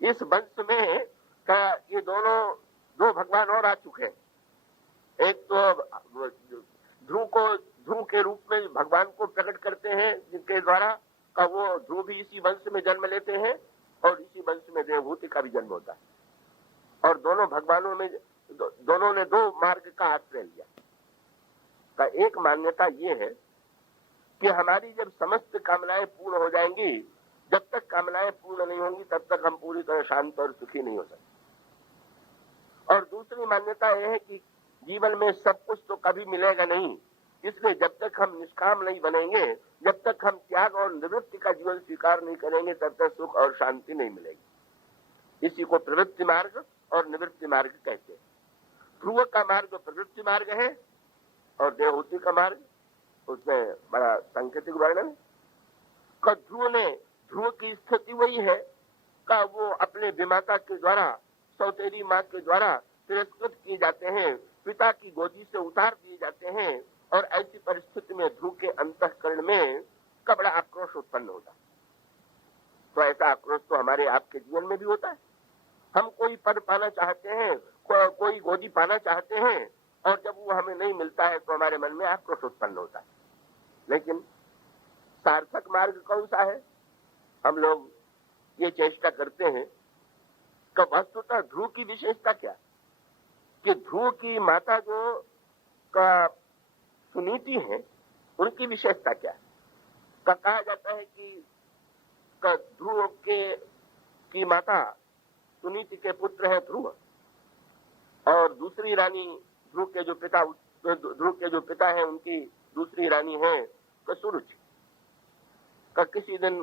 इस वंश में का ये दो भगवान और आ चुके हैं। एक तो ध्रुव के रूप में भगवान को प्रकट करते हैं, जिनके द्वारा का वो ध्रुव भी इसी वंश में जन्म लेते हैं और इसी वंश में देवहूति का भी जन्म होता है। और दोनों भगवानों में दोनों ने दो मार्ग का आश्रय लिया। का एक मान्यता ये है कि हमारी जब समस्त कामनाएं पूर्ण हो जाएंगी, जब तक कामनाएं पूर्ण नहीं होंगी तब तक हम पूरी तरह शांत और सुखी नहीं हो सकते। और दूसरी मान्यता यह है कि जीवन में सब कुछ तो कभी मिलेगा नहीं, इसलिए जब तक हम निष्काम नहीं बनेंगे, जब तक हम त्याग और निवृत्ति का जीवन स्वीकार नहीं करेंगे, तब तक सुख और शांति नहीं मिलेगी। इसी को प्रवृत्ति मार्ग और निवृत्ति मार्ग कहते हैं। ध्रुव का मार्ग प्रवृत्ति मार्ग है और देवहूति का मार्ग, उसमें बड़ा सांकेतिक वर्णन का। ध्रुव की स्थिति वही है का वो अपने विमाता के द्वारा, सौतेरी माँ के द्वारा तिरस्कृत किए जाते हैं, पिता की गोदी से उतार दिए जाते हैं, और ऐसी परिस्थिति में ध्रुव के अंतःकरण में का बड़ा आक्रोश उत्पन्न होता है। तो ऐसा आक्रोश तो हमारे आपके जीवन में भी होता है। हम कोई पद पाना चाहते हैं, कोई गोदी पाना चाहते हैं, और जब वो हमें नहीं मिलता है तो हमारे मन में आक्रोश उत्पन्न होता है। लेकिन सार्थक मार्ग कौन सा है? हम लोग ये चेष्टा करते हैं कि वस्तुतः ध्रुव की विशेषता क्या, कि ध्रुव की माता जो का सुनीति है, उनकी विशेषता क्या है? कहा जाता है कि ध्रुव की माता सुनीति के पुत्र है ध्रुव, और दूसरी रानी ध्रुव के जो पिता है उनकी दूसरी रानी है सुरुचि। किसी दिन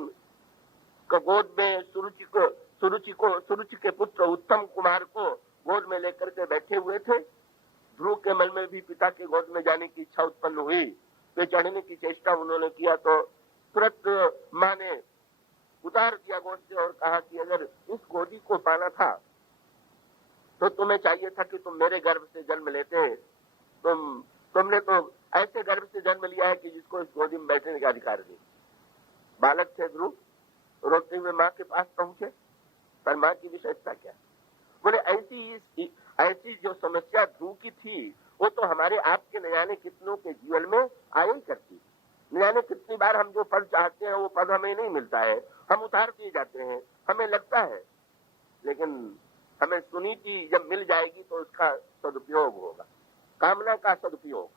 गोद में सुरुचि के पुत्र उत्तम कुमार को गोद में लेकर के बैठे हुए थे। ध्रुव के मन में भी पिता के गोद में जाने की इच्छा उत्पन्न हुई, तो चढ़ने की चेष्टा उन्होंने किया तो तुरंत माँ ने उतार दिया गोद से और कहा कि अगर इस गोदी को पाना था तो तुम्हें चाहिए था कि तुम मेरे गर्भ से जन्म लेते। तुमने तो ऐसे गर्भ से जन्म लिया है कि जिसको इस गोदी में बैठने का अधिकार नहीं। बालक थे ध्रुव, रोते हुए माँ के पास पहुंचे, पर माँ की विशेषता क्या? बोले ऐसी जो समस्या ध्रुव की थी वो तो हमारे आपके न जाने कितनों के जीवन में आया ही करती। न जाने कितनी बार हम जो पद चाहते हैं वो पद हमें नहीं मिलता है, हम उतार दिए जाते हैं, हमें लगता है, लेकिन हमें सुनीति जब मिल जाएगी तो उसका सदुपयोग होगा। कामना का सदुपयोग,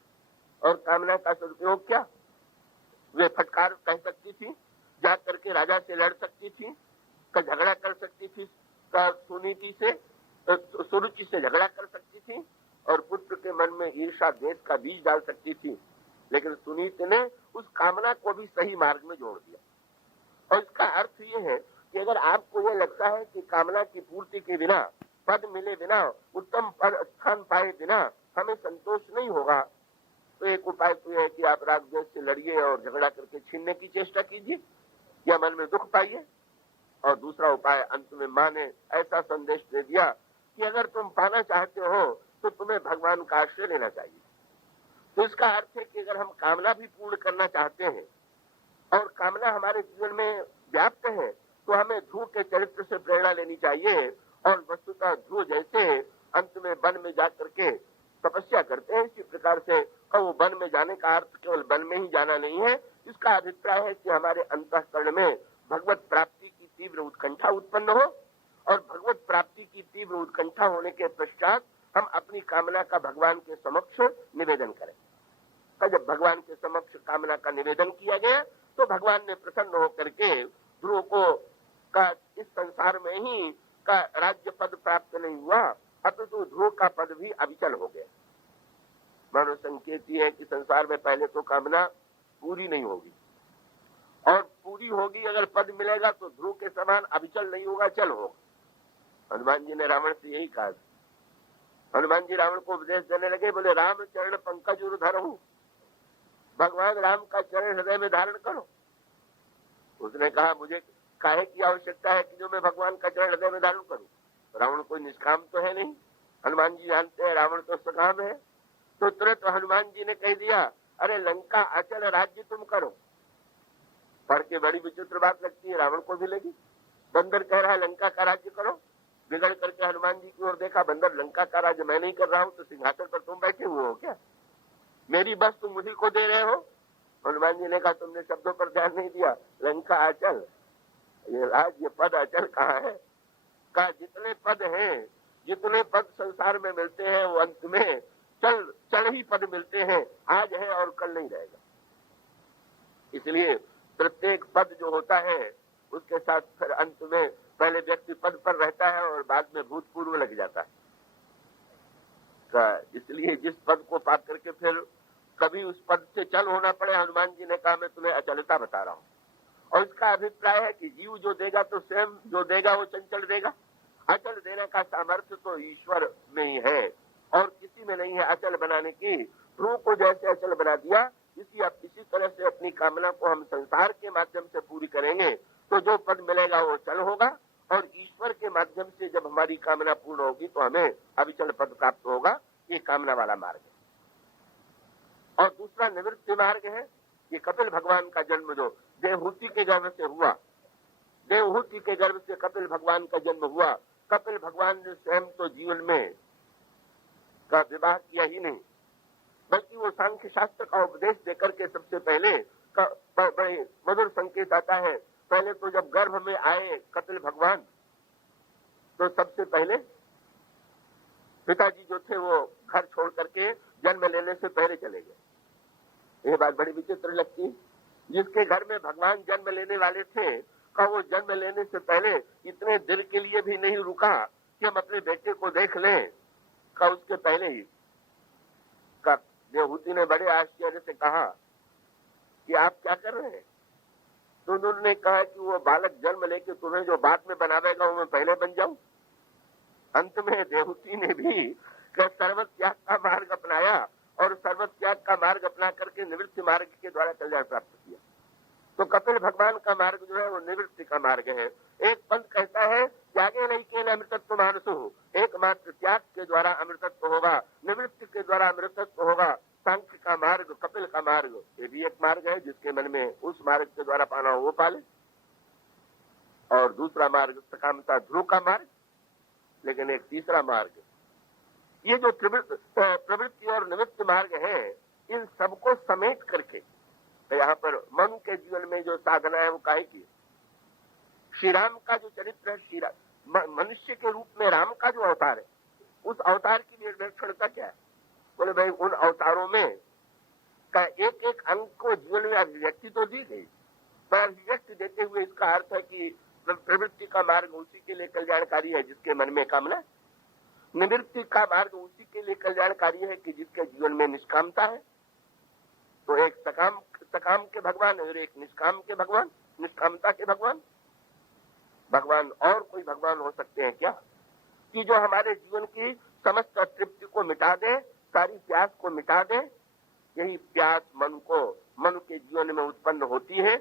और कामना का सदुपयोग क्या? वे फटकार कह सकती थी, जा करके राजा से लड़ सकती थी, का झगड़ा कर सकती थी, का सुनीति से सुरुचि से झगड़ा कर सकती थी, और पुत्र के मन में ईर्षा द्वेष का बीज डाल सकती थी। लेकिन सुनीति ने उस कामना को भी सही मार्ग में जोड़ दिया। और इसका अर्थ ये है कि अगर आपको ये लगता है कि कामना की पूर्ति के बिना, पद मिले बिना, उत्तम पद स्थान पाए बिना हमें संतोष नहीं होगा, तो एक उपाय तो यह है कि आप राग द्वेष से लड़िए और झगड़ा करके छीनने की चेष्टा कीजिए या मन में दुख पाइए। और दूसरा उपाय, अंत में माँ ने ऐसा संदेश दे दिया कि अगर तुम पाना चाहते हो तो तुम्हें भगवान का आश्रय लेना चाहिए। तो इसका अर्थ है कि अगर हम कामना भी पूर्ण करना चाहते हैं और कामना हमारे जीवन में व्याप्त है, तो हमें ध्रुव के चरित्र से प्रेरणा लेनी चाहिए। और वस्तुतः ध्रुव जैसे अंत में वन में जाकर के तपस्या करते हैं, इसी प्रकार से वो वन में जाने का अर्थ केवल वन में ही जाना नहीं है। इसका अभिप्राय है कि हमारे अंतःकरण में भगवत प्राप्ति की तीव्र उत्कंठा उत्पन्न हो, और भगवत प्राप्ति की तीव्र उत्कंठा होने के पश्चात हम अपनी कामना का भगवान के समक्ष निवेदन करें। तो जब भगवान के समक्ष कामना का निवेदन किया गया तो भगवान ने प्रसन्न होकर के ध्रुव को का इस संसार में ही का राज्य पद प्राप्त नहीं हुआ, अपितु ध्रुव का पद भी अविचल हो गया। मानो संकेत ये है कि संसार में पहले तो कामना पूरी नहीं होगी, और पूरी होगी अगर पद मिलेगा तो ध्रुव के समान अविचल नहीं होगा, चल होगा। हनुमान जी ने रावण से यही कहा। हनुमान जी रावण को उपदेश देने लगे, बोले राम चरण पंकज उर धरहु, भगवान राम का चरण हृदय में धारण करो। उसने कहा, मुझे काहे की आवश्यकता है कि जो मैं भगवान का चरण हृदय में धारण करूं? रावण कोई निष्काम तो है नहीं, हनुमान जी जानते हैं रावण तो सकाम है। तो तुरंत हनुमान जी ने कह दिया, अरे लंका अचल राज्य तुम करो। पढ़ के बड़ी विचित्र बात लगती है, रावण को भी लगी। बंदर कह रहा है लंका का राज्य करो, बिगड़ करके हनुमान जी की ओर देखा, बंदर लंका का राज्य मैं नहीं कर रहा हूं तो सिंहासन पर तुम बैठे हुए हो क्या, मेरी बस तुम मुझी को दे रहे हो। हनुमान जी ने कहा तुमने शब्दों पर ध्यान नहीं दिया, लंका अचल, ये राज ये पद अचल कहाँ है। कहा जितने पद हैं, जितने पद संसार में मिलते हैं वो अंत में चल ही पद मिलते हैं, आज है और कल नहीं रहेगा। इसलिए प्रत्येक पद जो होता है उसके साथ फिर अंत में पहले व्यक्ति पद पर रहता है और बाद में भूतपूर्व लग जाता है। इसलिए जिस पद को पा करके फिर कभी उस पद से चल होना पड़े, हनुमान जी ने कहा मैं तुम्हें अचलता बता रहा हूं। और इसका अभिप्राय है कि जीव जो देगा तो स्वयं जो देगा वो चंचल देगा। अचल देने का सामर्थ्य तो ईश्वर में ही है और किसी में नहीं है अचल बनाने की। ध्रुव को जैसे अचल बना दिया, इसी तरह से अपनी कामना को हम संसार के माध्यम से पूरी करेंगे तो जो पद मिलेगा वो चल होगा, और ईश्वर के माध्यम से जब हमारी कामना पूर्ण होगी तो हमें अविचल पद प्राप्त होगा। ये कामना वाला मार्ग है। और दूसरा निवृत्ति मार्ग है। ये कपिल भगवान का जन्म जो देवहूति के गर्भ से हुआ, देवहूति के गर्भ से कपिल भगवान का जन्म हुआ। कपिल भगवान ने स्वयं तो जीवन में का विवाह किया ही नहीं, बल्कि वो सांख्य शास्त्र का उपदेश देकर के सबसे पहले बड़े मधुर संकेत आता है। पहले तो जब गर्भ में आए कपिल भगवान तो सबसे पहले पिताजी जो थे वो घर छोड़ करके जन्म लेने से पहले चले गए। ये बात बड़ी विचित्र लगती। जिसके घर में भगवान जन्म लेने वाले थे का वो जन्म लेने से पहले इतने दिल के लिए भी नहीं रुका कि हम अपने बेटे को देख लें, का उसके पहले ही का देवहूति ने बड़े आश्चर्य से कहा कि आप क्या कर रहे हैं। तो उन्होंने कहा कि वो बालक जन्म लेके तुम्हें जो बाद में बनावेगा वो मैं पहले बन जाऊं। अंत में देवहूति ने भी सर्वत त्याग का मार्ग अपनाया और सर्वत त्याग का मार्ग अपना करके निवृत्ति मार्ग के द्वारा कल्याण प्राप्त किया। तो कपिल भगवान का मार्ग जो है वो निवृत्ति का मार्ग है। एक पंथ कहता है त्यागे नहीं के अमृतत्व मानसो, एकमात्र त्याग के द्वारा अमृतत्व होगा, निवृत्ति के द्वारा अमृतत्व होगा। सांख्य का मार्ग, कपिल का मार्ग, ये भी एक मार्ग है जिसके मन में उस मार्ग के द्वारा पाना हो वो पाले। और दूसरा मार्ग सकामता ध्रुव का मार्ग। लेकिन एक तीसरा मार्ग, ये जो प्रवृत्ति और निवृत्ति मार्ग है, इन सबको समेट करके तो यहाँ पर मनु के जीवन में जो साधना है वो काहे की। श्री राम का जो चरित्र है, मनुष्य के रूप में राम का जो अवतार है, उस अवतार की विलक्षणता क्या है। बोले भाई उन अवतारों में का एक एक अंग को जीवन में अभिव्यक्ति तो दी गई, पर अभिव्यक्ति देते हुए इसका अर्थ है कि प्रवृत्ति का मार्ग उसी के लिए कल्याणकारी है जिसके मन में कामना, निवृत्ति का मार्ग उसी के लिए कल्याणकारी है कि जिसके जीवन में निष्कामता है। तो एक सकाम के भगवान और एक निष्काम के भगवान, निष्कामता के भगवान। भगवान और कोई भगवान हो सकते हैं क्या कि जो हमारे जीवन की समस्त तृप्ति को मिटा दे, सारी प्यास को मिटा दे। यही प्यास मन के जीवन में उत्पन्न होती है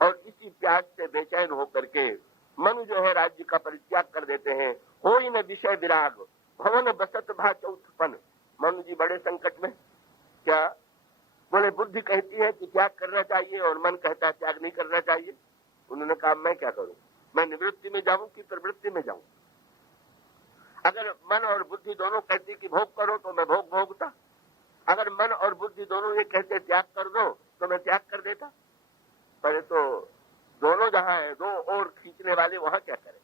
और इसी प्यास से बेचैन होकर के मनु जो है राज्य का परित्याग कर देते हैं। हो ही न विषय विराग भवन बसत भा चौथपन। मनु जी बड़े संकट में। क्या बोले बुद्धि कहती है कि त्याग करना चाहिए और मन कहता है त्याग नहीं करना चाहिए। उन्होंने कहा मैं क्या करूं, मैं निवृत्ति में जाऊं कि प्रवृत्ति में जाऊं। अगर मन और बुद्धि दोनों कहती कि भोग करो तो मैं भोग भोगता, अगर मन और बुद्धि दोनों ये कहते त्याग कर दो तो मैं त्याग कर देता। पर तो दोनों जहां है, दो और खींचने वाले वहां क्या करें।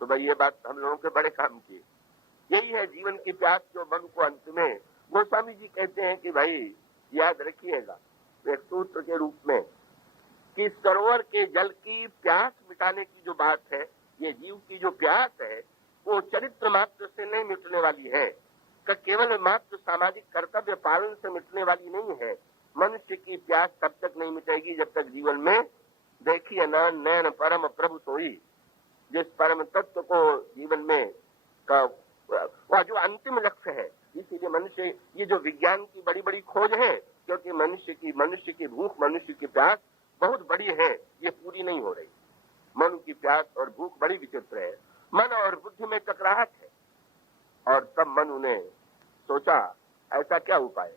तो भाई ये बात हम लोगों के बड़े काम की। यही है जीवन की प्यास जो मन को अंत में गोस्वामी जी कहते हैं कि भाई याद रखिएगा एक सूत्र के रूप में कि सरोवर के जल की प्यास मिटाने की जो बात है, ये जीव की जो प्यास है वो चरित्र मात्र से नहीं मिटने वाली है, का केवल मात्र सामाजिक कर्तव्य पालन से मिटने वाली नहीं है। मनुष्य की प्यास तब तक नहीं मिटेगी जब तक जीवन में देखिए नैन परम प्रभु सोई। जिस परम तत्व को जीवन में का वह जो अंतिम लक्ष्य है। इसीलिए मनुष्य ये जो विज्ञान की बड़ी बड़ी खोज है, क्योंकि मनुष्य की भूख, मनुष्य की प्यास बहुत बड़ी है, ये पूरी नहीं हो रही। मन की प्यास और भूख बड़ी विचित्र है। मन और बुद्धि में टकराहट है। और तब मनु ने सोचा ऐसा क्या उपाय।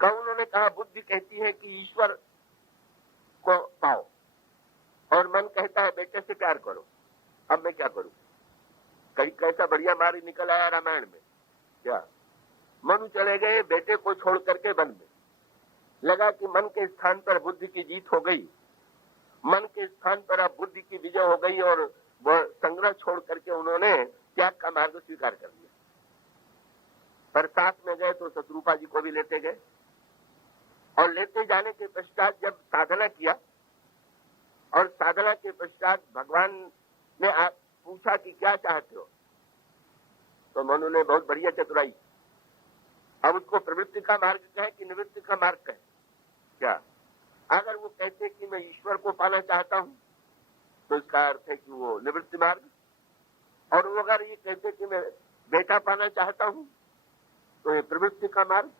कब उन्होंने कहा बुद्धि कहती है कि ईश्वर को पाओ और मन कहता है बेटे से प्यार करो, अब मैं क्या करूं? कहीं कैसा बढ़िया मार्ग निकल आया रामायण में क्या? मनु चले गए बेटे को छोड़ करके वन में। लगा कि मन के स्थान पर बुद्धि की जीत हो गई, मन के स्थान पर अब बुद्धि की विजय हो गई और वह संग्रह छोड़ करके उन्होंने त्याग का मार्ग स्वीकार कर लिया। पर साथ में गए तो शत्रुपा जी को भी लेते गए और लेते जाने के पश्चात जब साधना किया और साधना के पश्चात भगवान ने पूछा कि क्या चाहते हो, तो मनु ने बहुत बढ़िया चतुराई, अब उसको प्रवृत्ति का मार्ग कहे कि निवृत्ति का मार्ग कहे क्या? अगर वो कहते कि मैं ईश्वर को पाना चाहता हूं तो इसका अर्थ है कि वो निवृत्ति मार्ग, और वो अगर ये कहते कि मैं बेटा पाना चाहता हूं तो ये प्रवृत्ति का मार्ग।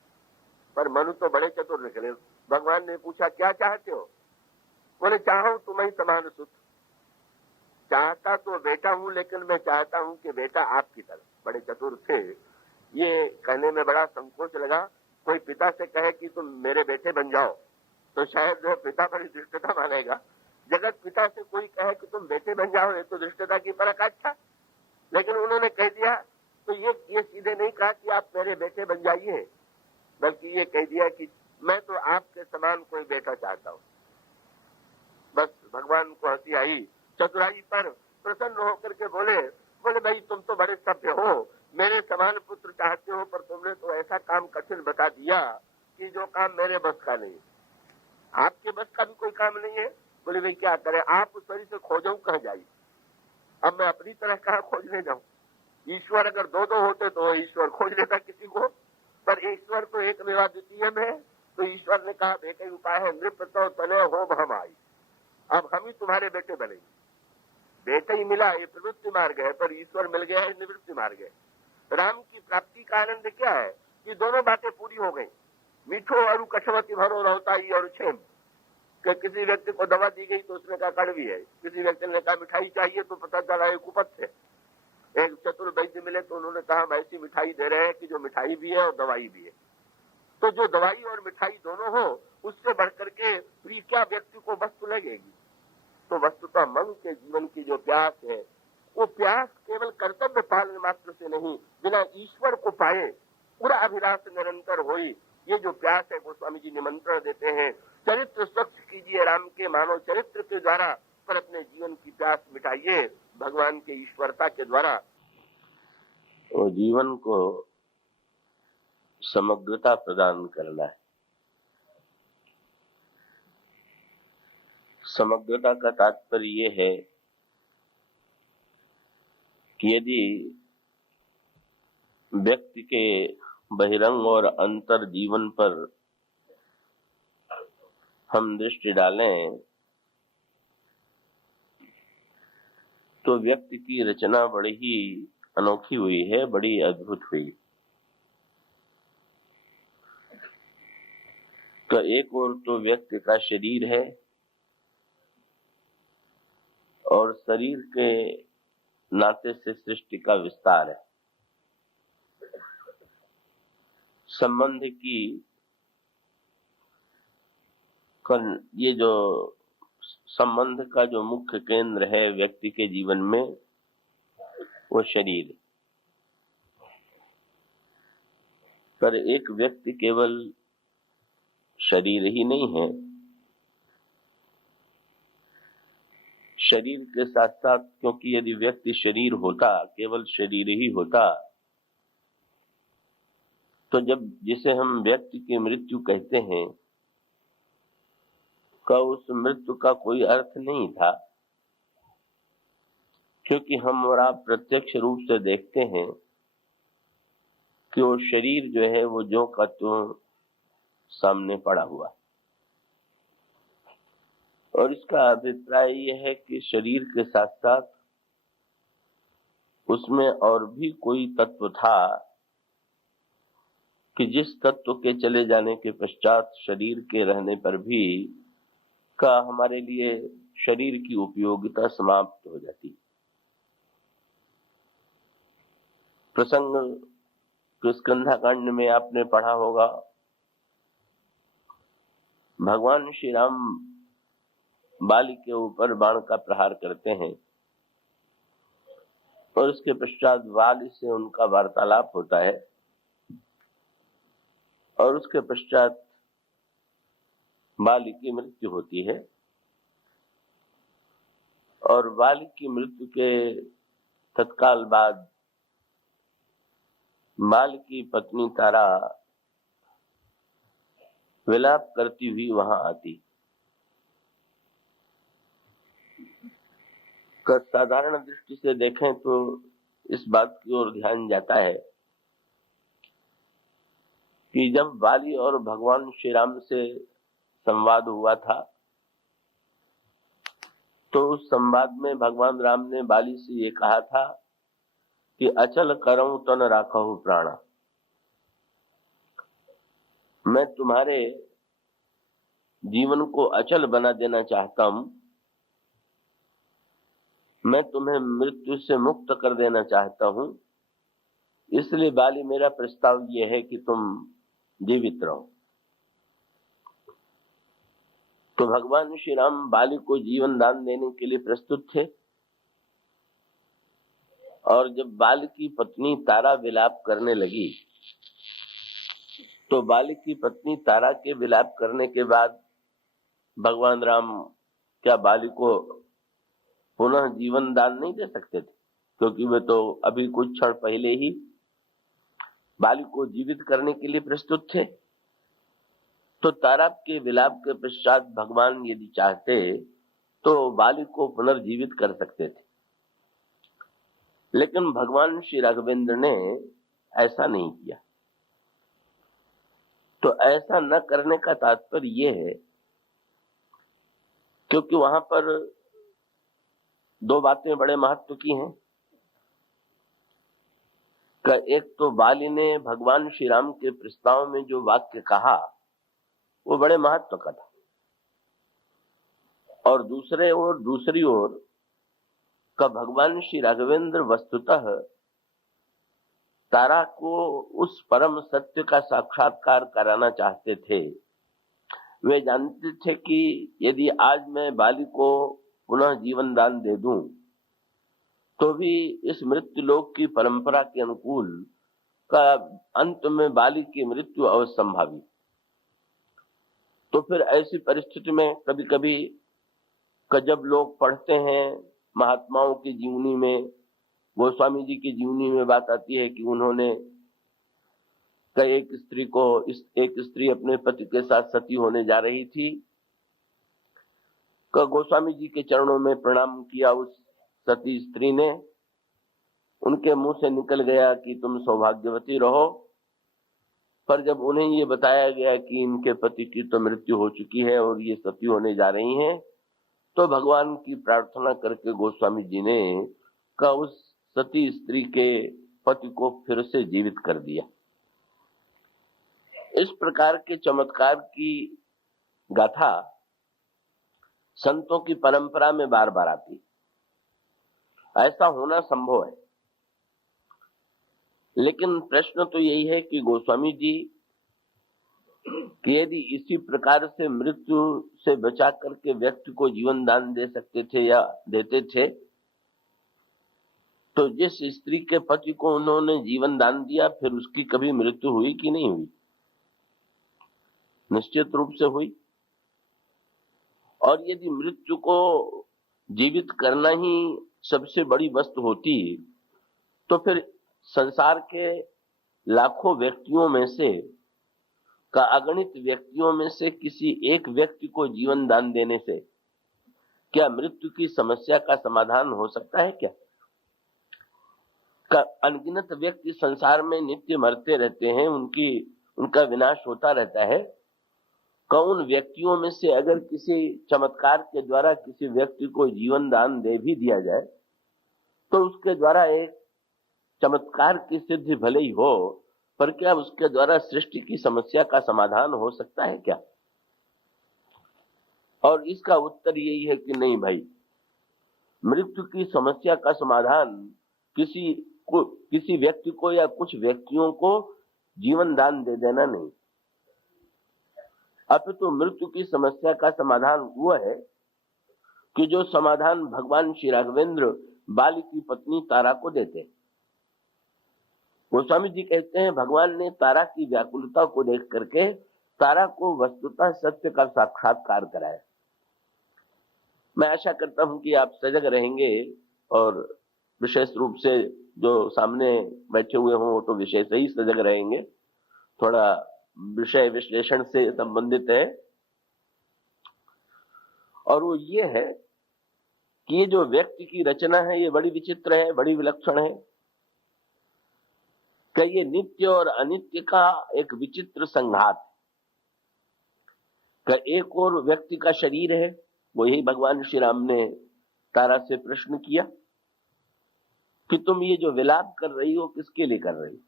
पर मनु तो बड़े चतुर निकले। भगवान ने पूछा क्या चाहते हो? बोले चाहो तुम्हें समान सुख। चाहता तो बेटा हूं लेकिन मैं चाहता हूं कि बेटा आपकी तरह। बड़े चतुर थे। ये कहने में बड़ा संकोच लगा। कोई पिता से कहे कि तुम मेरे बेटे बन जाओ तो शायद पिता बड़ी दृष्टता मानेगा। जगत पिता से कोई कहे कि तुम बेटे बन जाओ, ये तो दृष्टता की पराकाष्ठा। लेकिन उन्होंने कह दिया तो ये सीधे नहीं कहा कि आप मेरे बेटे बन जाइए, बल्कि ये कह दिया कि मैं तो आपके समान कोई बेटा चाहता हूं। बस भगवान को हंसी आई। चतुराई पर प्रसन्न होकर के बोले भाई तुम तो बड़े सभ्य हो, मेरे समान पुत्र चाहते हो, पर तुमने तो ऐसा काम कठिन बता दिया कि जो काम मेरे बस का नहीं। आपके बस का भी कोई काम नहीं है। बोले भाई क्या करें, आप उस तरह से खोजो कहाँ जाइए, अब मैं अपनी तरह कहाँ खोजने जाऊं। ईश्वर अगर दो होते तो ईश्वर खोज लेता किसी को, पर ईश्वर तो एक द्वितीय में है। तो ईश्वर ने कहा एक ही उपाय है, नृप तो तने हो हम आई, अब हम ही तुम्हारे बेटे बनेंगे। बेटा ही मिला ये प्रवृत्ति मार्ग है, पर ईश्वर मिल गया है निवृत्ति मार्ग है। राम की प्राप्ति का आनंद क्या है कि दोनों बातें पूरी हो गई। मीठो और कछवती भरो रहताई और छेम, कि किसी व्यक्ति को दवा दी गई तो उसने कहा कड़वी है, किसी व्यक्ति ने कहा मिठाई चाहिए तो पता चला ये कुपथ है। एक चतुर वैद्य मिले तो उन्होंने कहा हम ऐसी मिठाई दे रहे हैं कि जो मिठाई भी है और दवाई भी है। तो जो दवाई और मिठाई दोनों हो, उससे बढ़कर के प्रिय क्या व्यक्ति को वस्तु लगेगी। तो वस्तुतः मन के जीवन की जो प्यास है, वो प्यास केवल कर्तव्य पालन मात्र से नहीं, बिना ईश्वर को पाए पूरा अभिलाष निरंतर होई, ये जो प्यास है वो स्वामी जी निमंत्रण देते हैं। चरित्र स्वच्छ कीजिए राम के, मानव चरित्र के द्वारा पर अपने जीवन की प्यास मिटाइए भगवान के ईश्वरता के द्वारा। और जीवन को समग्रता प्रदान करना है। समग्रता का तात्पर्य ये है कि यदि व्यक्ति के बहिरंग और अंतर जीवन पर हम दृष्टि डालें तो व्यक्ति की रचना बड़ी ही अनोखी हुई है, बड़ी अद्भुत हुई। तो एक ओर तो व्यक्ति का शरीर है और शरीर के नाते से सृष्टि का विस्तार है। संबंध की ये जो संबंध का जो मुख्य केंद्र है व्यक्ति के जीवन में, वो शरीर। पर एक व्यक्ति केवल शरीर ही नहीं है, शरीर के साथ साथ, क्योंकि यदि व्यक्ति शरीर होता, केवल शरीर ही होता, तो जब जिसे हम व्यक्ति की मृत्यु कहते हैं का उस मृत्यु का कोई अर्थ नहीं था, क्योंकि हम और आप प्रत्यक्ष रूप से देखते हैं कि वो शरीर जो है वो ज्यों का त्यों सामने पड़ा हुआ। और इसका अभिप्राय यह है कि शरीर के साथ साथ उसमें और भी कोई तत्व था कि जिस तत्व के चले जाने के पश्चात शरीर के रहने पर भी का हमारे लिए शरीर की उपयोगिता समाप्त हो जाती। प्रसंग स्कंधाकांड में आपने पढ़ा होगा, भगवान श्री राम बाली के ऊपर बाण का प्रहार करते हैं और उसके पश्चात बाली से उनका वार्तालाप होता है और उसके पश्चात बाली की मृत्यु होती है और बाली की मृत्यु के तत्काल बाद बाली की पत्नी तारा विलाप करती हुई वहां आती। साधारण दृष्टि से देखें तो इस बात की ओर ध्यान जाता है कि जब बाली और भगवान श्री राम से संवाद हुआ था तो उस संवाद में भगवान राम ने बाली से ये कहा था कि अचल करऊं तन राखहु प्राणा, मैं तुम्हारे जीवन को अचल बना देना चाहता हूं, मैं तुम्हें मृत्यु से मुक्त कर देना चाहता हूं, इसलिए बाली मेरा प्रस्ताव यह है कि तुम जीवित रहो। तो भगवान श्री राम बाली को जीवन दान देने के लिए प्रस्तुत थे और जब बाली की पत्नी तारा विलाप करने लगी तो बाली की पत्नी तारा के विलाप करने के बाद भगवान राम क्या बाली को पुनः जीवन दान नहीं दे सकते थे, क्योंकि वे तो अभी कुछ क्षण पहले ही बाली को जीवित करने के लिए प्रस्तुत थे। तो तारा के विलाप के पश्चात भगवान यदि चाहते तो बाली को पुनर्जीवित कर सकते थे, लेकिन भगवान श्री राघवेंद्र ने ऐसा नहीं किया। तो ऐसा न करने का तात्पर्य यह है क्योंकि वहां पर दो बातें बड़े महत्व की हैं। एक तो बाली ने भगवान श्री राम के प्रस्ताव में जो वाक्य कहा वो बड़े महत्व का था और दूसरी ओर का भगवान श्री राघवेंद्र वस्तुतः तारा को उस परम सत्य का साक्षात्कार कराना चाहते थे। वे जानते थे कि यदि आज मैं बाली को पुनः जीवन दान दे दूं तो भी इस मृत्यु लोक की परंपरा के अनुकूल का अंत में बाली की मृत्यु अवश्यंभावी। तो फिर ऐसी परिस्थिति में कभी कभी जब लोग पढ़ते हैं महात्माओं की जीवनी में, गोस्वामी जी की जीवनी में बात आती है कि उन्होंने एक स्त्री अपने पति के साथ सती होने जा रही थी, गोस्वामी जी के चरणों में प्रणाम किया उस सती स्त्री ने, उनके मुंह से निकल गया कि तुम सौभाग्यवती रहो, पर जब उन्हें ये बताया गया कि इनके पति की तो मृत्यु हो चुकी है और ये सती होने जा रही हैं, तो भगवान की प्रार्थना करके गोस्वामी जी ने उस सती स्त्री के पति को फिर से जीवित कर दिया। इस प्रकार के चमत्कार की गाथा संतों की परंपरा में बार बार आती, ऐसा होना संभव है। लेकिन प्रश्न तो यही है कि गोस्वामी जी कि यदि इसी प्रकार से मृत्यु से बचा करके व्यक्ति को जीवन दान दे सकते थे या देते थे, तो जिस स्त्री के पति को उन्होंने जीवन दान दिया फिर उसकी कभी मृत्यु हुई कि नहीं हुई? निश्चित रूप से हुई। और यदि मृत्यु को जीवित करना ही सबसे बड़ी वस्तु होती तो फिर संसार के लाखों व्यक्तियों में से अगणित व्यक्तियों में से किसी एक व्यक्ति को जीवन दान देने से क्या मृत्यु की समस्या का समाधान हो सकता है? क्या अनगिनत व्यक्ति संसार में नित्य मरते रहते हैं, उनका विनाश होता रहता है। उन व्यक्तियों में से अगर किसी चमत्कार के द्वारा किसी व्यक्ति को जीवन दान दे भी दिया जाए तो उसके द्वारा एक चमत्कार की सिद्धि भले ही हो, पर क्या उसके द्वारा सृष्टि की समस्या का समाधान हो सकता है क्या? और इसका उत्तर यही है कि नहीं भाई, मृत्यु की समस्या का समाधान किसी व्यक्ति को या कुछ व्यक्तियों को जीवन दान दे देना नहीं, अपितु मृत्यु की समस्या का समाधान वो है कि जो समाधान भगवान श्री राघवेंद्र बाली की पत्नी तारा को देते। गोस्वामी जी कहते हैं भगवान ने तारा की व्याकुलता को देख करके तारा को वस्तुतः सत्य का साक्षात्कार कराया। मैं आशा करता हूं कि आप सजग रहेंगे और विशेष रूप से जो सामने बैठे हुए हों तो विषय से ही सजग रहेंगे। थोड़ा विषय विश्लेषण से संबंधित है और वो ये है कि ये जो व्यक्ति की रचना है ये बड़ी विचित्र है, बड़ी विलक्षण है। कि ये नित्य और अनित्य का एक विचित्र संघात। का एक और व्यक्ति का शरीर है, वो यही भगवान श्री राम ने तारा से प्रश्न किया कि तुम ये जो विलाप कर रही हो किसके लिए कर रही हो?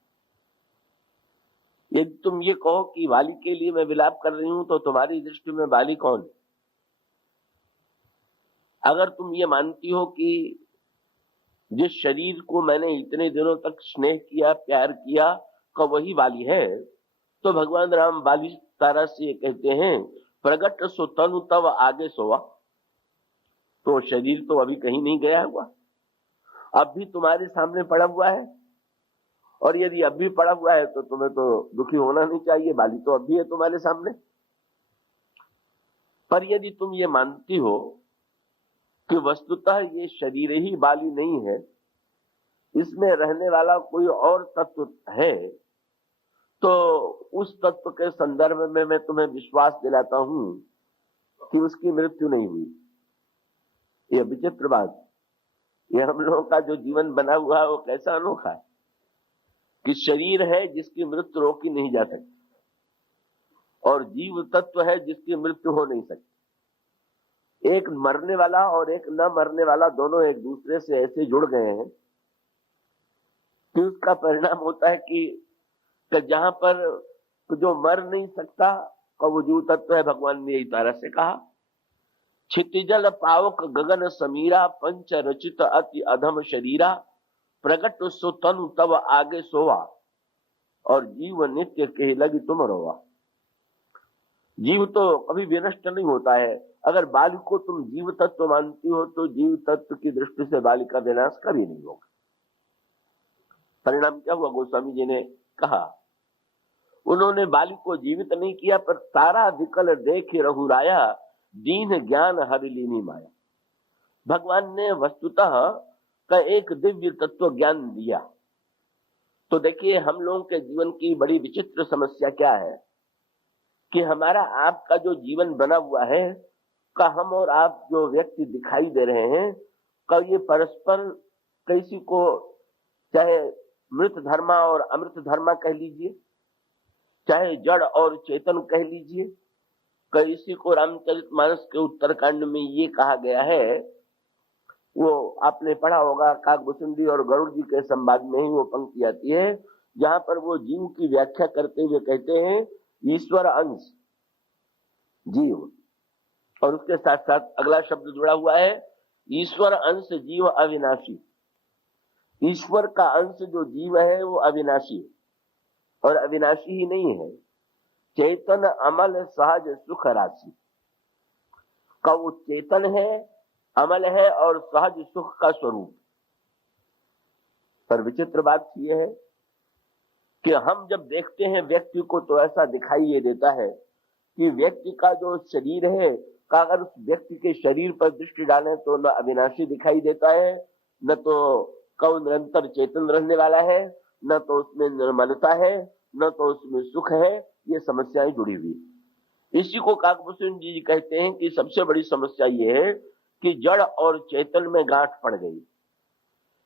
यदि तुम ये कहो कि बाली के लिए मैं विलाप कर रही हूं तो तुम्हारी दृष्टि में बाली कौन है? अगर तुम ये मानती हो कि जिस शरीर को मैंने इतने दिनों तक स्नेह किया, प्यार किया, का वही बाली है, तो भगवान राम बाली तारा से कहते हैं प्रगट सो तनु तव आगे सोवा। तो शरीर तो अभी कहीं नहीं गया हुआ, अब भी तुम्हारे सामने पड़ा हुआ है। और यदि अब भी पड़ा हुआ है तो तुम्हें तो दुखी होना नहीं चाहिए, बाली तो अब भी है तुम्हारे सामने। पर यदि तुम ये मानती हो कि वस्तुतः ये शरीर ही बाली नहीं है, इसमें रहने वाला कोई और तत्व है, तो उस तत्व के संदर्भ में मैं तुम्हें विश्वास दिलाता हूं कि उसकी मृत्यु नहीं हुई। यह विचित्र बात, यह हम लोगों का जो जीवन बना हुआ है वो कैसा अनोखा है कि शरीर है जिसकी मृत्यु रोकी नहीं जा सकती और जीव तत्व है जिसकी मृत्यु हो नहीं सकती। एक मरने वाला और एक न मरने वाला दोनों एक दूसरे से ऐसे जुड़ गए हैं कि उसका परिणाम होता है कि जहां पर जो मर नहीं सकता का वो जीव तत्व है। भगवान ने यही तारा से कहा क्षितिजल पावक गगन समीरा पंच रचित अति अधम शरीरा प्रगट सो तनु तब आगे सोवा और जीव नित्य के लगी तुम रोवा। जीव तो कभी विनष्ट नहीं होता है। अगर बाली को तुम जीव तत्व मानती हो तो जीव तत्व की दृष्टि से बाली का विनाश कभी नहीं होगा। परिणाम क्या हुआ? गोस्वामी जी ने कहा उन्होंने बाली को जीवित नहीं किया, पर तारा विकल देख रघुराया दीन ज्ञान हरिलीनी माया। भगवान ने वस्तुतः का एक दिव्य तत्व ज्ञान दिया। तो देखिए हम लोगों के जीवन की बड़ी विचित्र समस्या क्या है कि हमारा आपका जो जीवन बना हुआ है का हम और आप जो व्यक्ति दिखाई दे रहे हैं का ये परस्पर किसी को चाहे मृत धर्मा और अमृत धर्मा कह लीजिए, चाहे जड़ और चेतन कह लीजिए। किसी को रामचरितमानस के उत्तरकांड में ये कहा गया है, वो आपने पढ़ा होगा, काकभूषुंडी और गरुड़ जी के संवाद में ही वो पंक्ति आती है जहां पर वो जीव की व्याख्या करते हुए कहते हैं ईश्वर अंश जीव, और उसके साथ साथ अगला शब्द जुड़ा हुआ है ईश्वर अंश जीव अविनाशी। ईश्वर का अंश जो जीव है वो अविनाशी और अविनाशी ही नहीं है, चेतन अमल सहज सुख राशि का वो चेतन है, अमल है और सहज सुख का स्वरूप। पर विचित्र बात यह है कि हम जब देखते हैं व्यक्ति को तो ऐसा दिखाई ये देता है कि व्यक्ति का जो शरीर है का अगर उस व्यक्ति के शरीर पर दृष्टि डालें तो न अविनाशी दिखाई देता है, न तो कौ निरंतर चेतन रहने वाला है, न तो उसमें निर्मलता है, न तो उसमें सुख है। ये समस्याएं जुड़ी हुई। इसी को काकभूषुंड जी कहते हैं कि सबसे बड़ी समस्या ये है कि जड़ और चेतन में गांठ पड़ गई,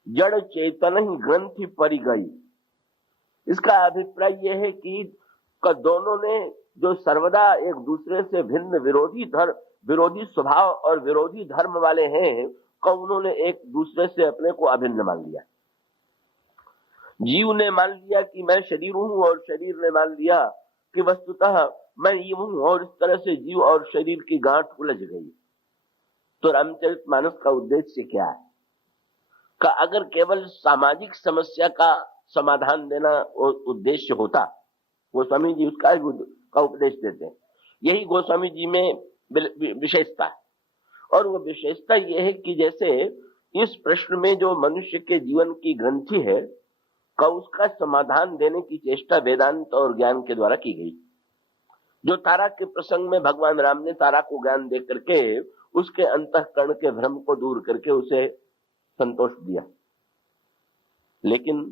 जड़ चेतन ही ग्रंथि पड़ी गई। इसका अभिप्राय यह है कि दोनों ने जो सर्वदा एक दूसरे से भिन्न विरोधी स्वभाव और विरोधी धर्म वाले हैं का उन्होंने एक दूसरे से अपने को अभिन्न मान लिया। जीव ने मान लिया कि मैं शरीर हूं और शरीर ने मान लिया कि वस्तुतः मैं ये हूं, और इस तरह से जीव और शरीर की गांठ उलझ गई। तो रामचरितमानस का उद्देश्य क्या है? का अगर केवल सामाजिक समस्या का समाधान देना उद्देश्य होता, गोस्वामी जी उसका उपदेश देते हैं। यही गोस्वामी जी में विशेषता है। और वो विशेषता यह है कि जैसे इस प्रश्न में जो मनुष्य के जीवन की ग्रंथि है का उसका समाधान देने की चेष्टा वेदांत और ज्ञान के द्वारा की गई। जो तारा के प्रसंग में भगवान राम ने तारा को ज्ञान दे करके उसके अंतःकरण के भ्रम को दूर करके उसे संतोष दिया। लेकिन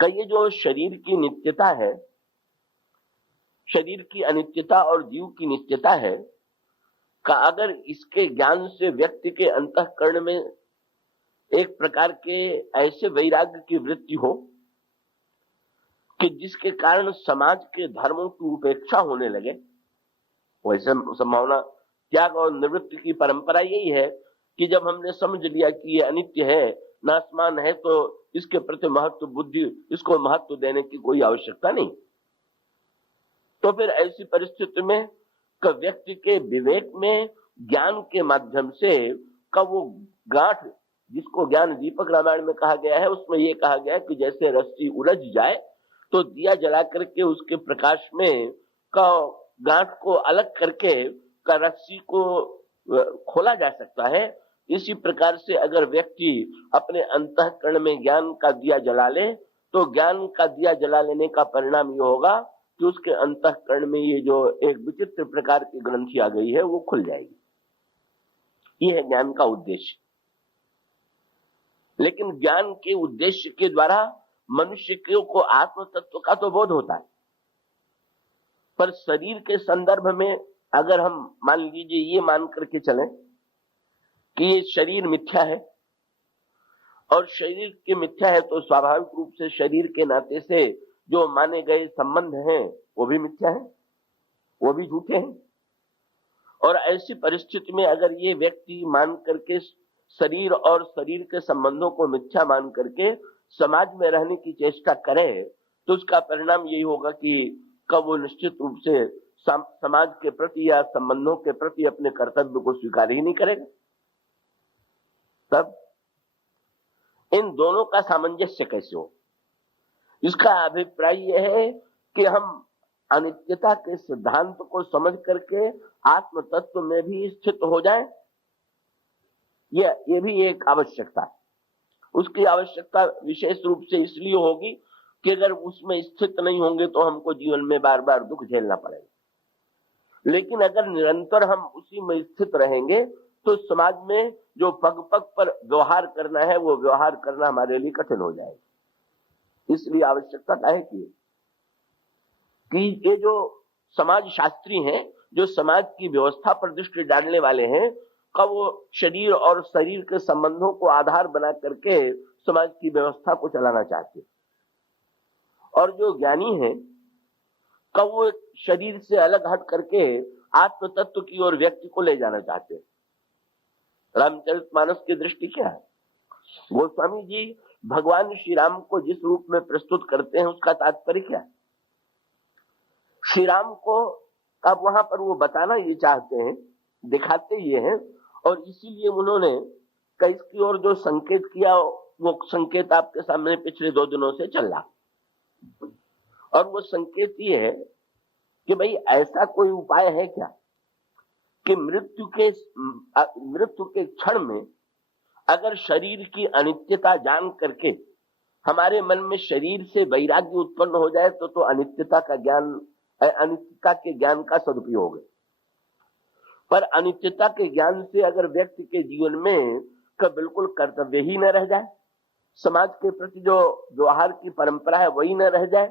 कई जो शरीर की नित्यता है, शरीर की अनित्यता और जीव की नित्यता है का अगर इसके ज्ञान से व्यक्ति के अंतःकरण में एक प्रकार के ऐसे वैराग्य की वृत्ति हो कि जिसके कारण समाज के धर्मों की उपेक्षा होने लगे, वैसे संभावना त्याग और निवृत्ति की परंपरा यही है कि जब हमने समझ लिया कि ये अनित्य है, नाशमान है, तो इसके प्रति महत्व बुद्धि, इसको महत्व देने की कोई आवश्यकता नहीं। तो फिर ऐसी परिस्थिति में व्यक्ति के विवेक में ज्ञान के माध्यम से का वो गांठ, जिसको ज्ञान दीपक रामायण में कहा गया है, उसमें ये कहा गया है कि जैसे रस्सी उलझ जाए तो दिया जला करके उसके प्रकाश में का गांठ को अलग करके का रस्सी को खोला जा सकता है। इसी प्रकार से अगर व्यक्ति अपने अंतःकरण में ज्ञान का दिया जला ले तो ज्ञान का दिया जला लेने का परिणाम ये होगा कि उसके अंतःकरण में ये जो एक विचित्र प्रकार की ग्रंथि आ गई है वो खुल जाएगी। ये है ज्ञान का उद्देश्य। लेकिन ज्ञान के उद्देश्य के द्वारा मनुष्य को आत्म तत्व का तो बोध होता है, पर शरीर के संदर्भ में अगर हम मान लीजिए ये मान करके चलें कि ये शरीर मिथ्या है और शरीर के मिथ्या है तो स्वाभाविक रूप से शरीर के नाते से जो माने गए संबंध हैं वो भी मिथ्या है, वो भी झूठे हैं। और ऐसी परिस्थिति में अगर ये व्यक्ति मान करके शरीर और शरीर के संबंधों को मिथ्या मान करके समाज में रहने की चेष्टा करे तो उसका परिणाम यही होगा कि कब वो निश्चित रूप से समाज के प्रति या संबंधों के प्रति अपने कर्तव्य को स्वीकार ही नहीं करेगा। तब इन दोनों का सामंजस्य कैसे हो? इसका अभिप्राय यह है कि हम अनित्यता के सिद्धांत को समझ करके आत्म तत्व में भी स्थित हो जाएं। ये भी एक आवश्यकता है। उसकी आवश्यकता विशेष रूप से इसलिए होगी कि अगर उसमें स्थित नहीं होंगे तो हमको जीवन में बार बार दुख झेलना पड़ेगा। लेकिन अगर निरंतर हम उसी में स्थित रहेंगे तो समाज में जो पग पग पर व्यवहार करना है वो व्यवहार करना हमारे लिए कठिन हो जाएगा। इसलिए आवश्यकता क्या है कि ये जो समाज शास्त्री हैं, जो समाज की व्यवस्था पर दृष्टि डालने वाले हैं, का वो शरीर और शरीर के संबंधों को आधार बना करके समाज की व्यवस्था को चलाना चाहते, और जो ज्ञानी है का वो शरीर से अलग हट करके आत्म तत्व की ओर व्यक्ति को ले जाना चाहते। रामचरितमानस की दृष्टि क्या है? गोस्वामी जी भगवान श्री राम को जिस रूप में प्रस्तुत करते हैं उसका तात्पर्य क्या है? श्री राम को अब वहां पर वो बताना ये चाहते हैं, दिखाते ये हैं, और इसीलिए उन्होंने इसकी ओर जो संकेत किया वो संकेत आपके सामने पिछले 2 दिनों से चल रहा। और वो संकेत ये है कि भाई ऐसा कोई उपाय है क्या कि मृत्यु के क्षण में अगर शरीर की अनित्यता जान करके हमारे मन में शरीर से वैराग्य उत्पन्न हो जाए तो अनित्यता के ज्ञान का सदुपयोग है। पर अनित्यता के ज्ञान से अगर व्यक्ति के जीवन में बिल्कुल कर्तव्य ही न रह जाए, समाज के प्रति जो व्यवहार की परंपरा है वही न रह जाए,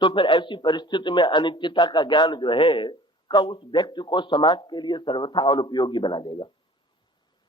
तो फिर ऐसी परिस्थिति में अनित्यता का ज्ञान जो है उस व्यक्ति को समाज के लिए सर्वथा अनुपयोगी बना देगा।